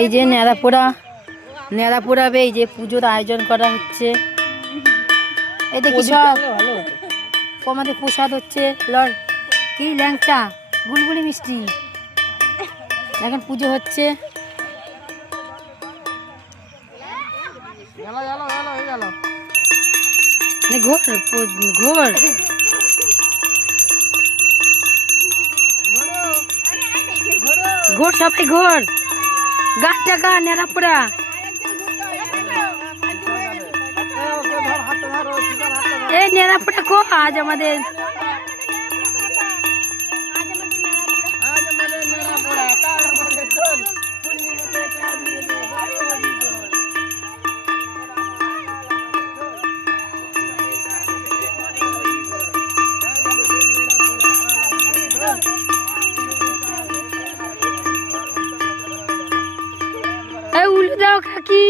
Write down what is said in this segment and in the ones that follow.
এই যে নেড়া পোড়াবে, এই যে পুজোর আয়োজন করা হচ্ছে। এই দেখি সব আমাদের প্রসাদ হচ্ছে। লর কি ল্যাংচা গুলগুলি মিষ্টি, এখন পুজো হচ্ছে। ঘোর ঘোর ঘোর সবাই ঘোর, গানটা গান নেড়া পোড়া। এই নেড়া পোড়া কো আজ আমাদের উলু দাও কাকি,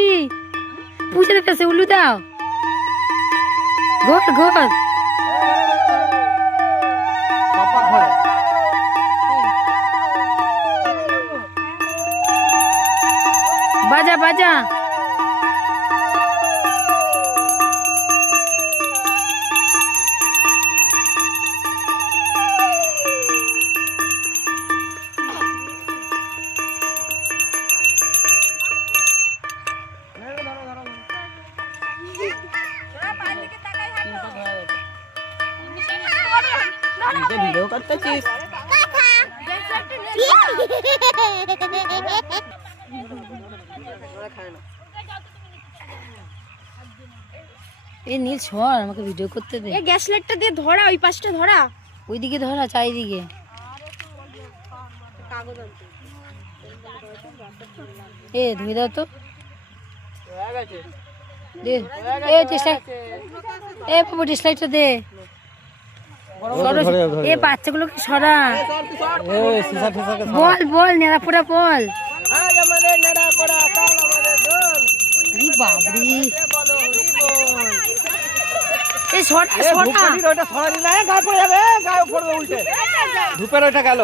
পুজোতে পেছে উলু দাও। ঘোর ঘোর বাজা বাজা। ভিডিও করতেছিস? এই নীল সর, আমাকে ভিডিও করতে দে। এই গ্যাস লাইটটা দিয়ে ধরা, ওই পাশটা ধরা, ওইদিকে ধরা, চারিদিকে। এ ধুয়ে দাও তো দে। এ বাবু ডিসলাইটটা দে। এ বাচ্চাগুলোকে সরা। বল বল নেড়া পোড়া বল। বাবরি এই সরা সরা, ওটা সরা দিলে গায়ে পড়ে যাবে, গায়ে পড়বে উল্টে। ধূপের ওটা গেল।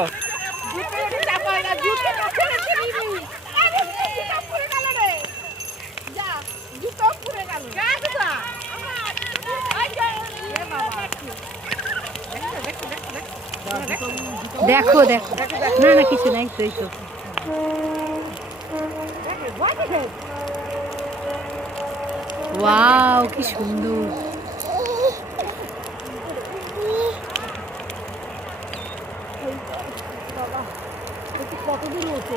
দেখো দেখো, না না কিছু নাই তো। এই তো ওয়াও কি সুন্দর। কতদূর হচ্ছে?